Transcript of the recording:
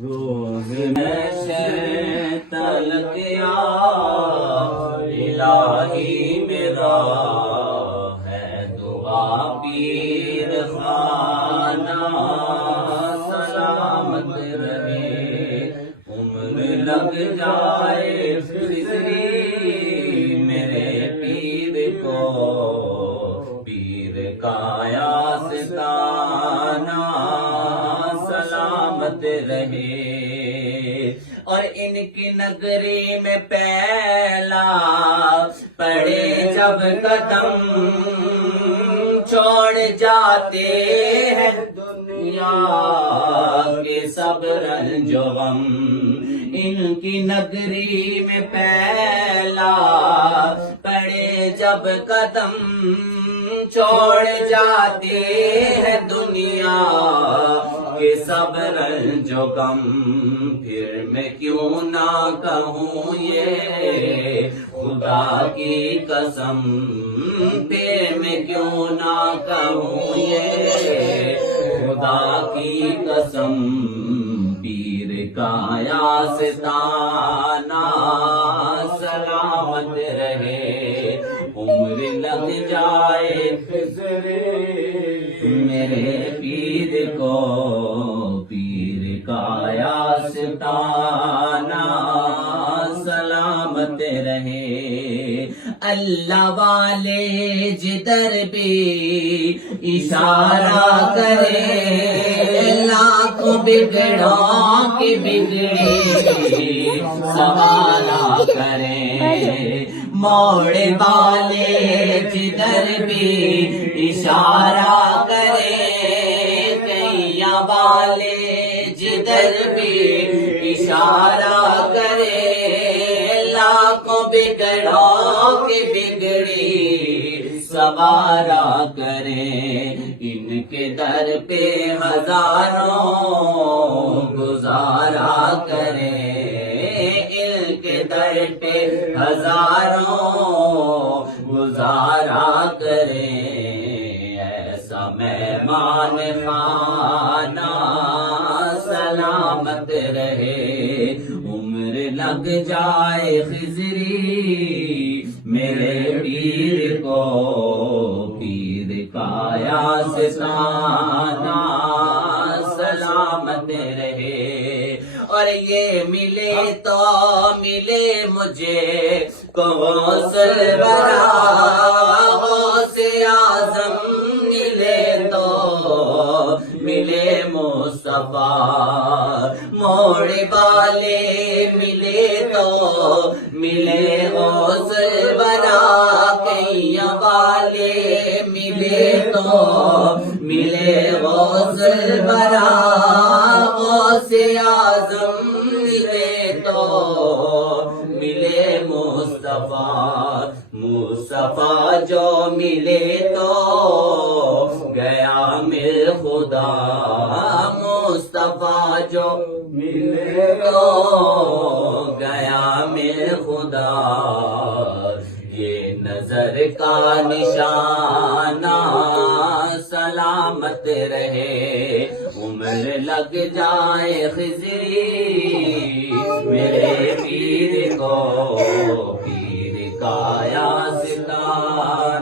روز میں تلک یا الہی میرا ہے دعا پیر خانہ سلامت رہے عمر لگ جائے خضری میرے پیر کو پیر کا آستانہ سلامت رہے اور ان کی نگری میں پہلا پڑے جب قدم چھوڑ جاتے ہیں دنیا کے سب رنج و غم ان کی نگری میں پہلا پڑے جب قدم چھوڑ جاتے ہیں دنیا کے سب رنج و غم پھر میں کیوں نہ کہوں یہ خدا کی قسم پھر میں کیوں نہ کہوں یہ خدا کی قسم پیر کا آستانہ سلامت رہے عمر لگ جائے خضرے میرے پیر کو پیر کا آستانہ سلامت رہے اللہ والے جدھر بھی اشارہ کرے لاکھوں بگڑوں کی بگڑی سوالہ کرے موڑ والے جدھر بھی اشارہ کرے کیا والے جدھر بھی اشارہ کرے لاکھوں بگڑوں کی بگڑی سوارا کرے ان کے در پہ ہزاروں گزارا کرے ان کے در پہ ہزاروں گزارا کرے ایسا مہمان خانہ سلامت رہے عمر لگ جائے خضری میرے پیر کو پیر کا آستانہ سلامت رہے اور یہ ملے تو ملے مجھے غوث الورا غوث اعظم ملے تو ملے مصطفیٰ موڑ والے ملے تو ملے غوث الورا کیا والے ملے تو ملے غوث الورا غوث اعظم ملے تو ملے مصطفیٰ مصطفیٰ جو ملے تو گیا مل خدا مصطفیٰ جو ملے تو گیا مل خدا یہ نظر کا نشانہ سلامت رہے عمر لگ جائے خضری میرے پیر کو پیر کا آستانہ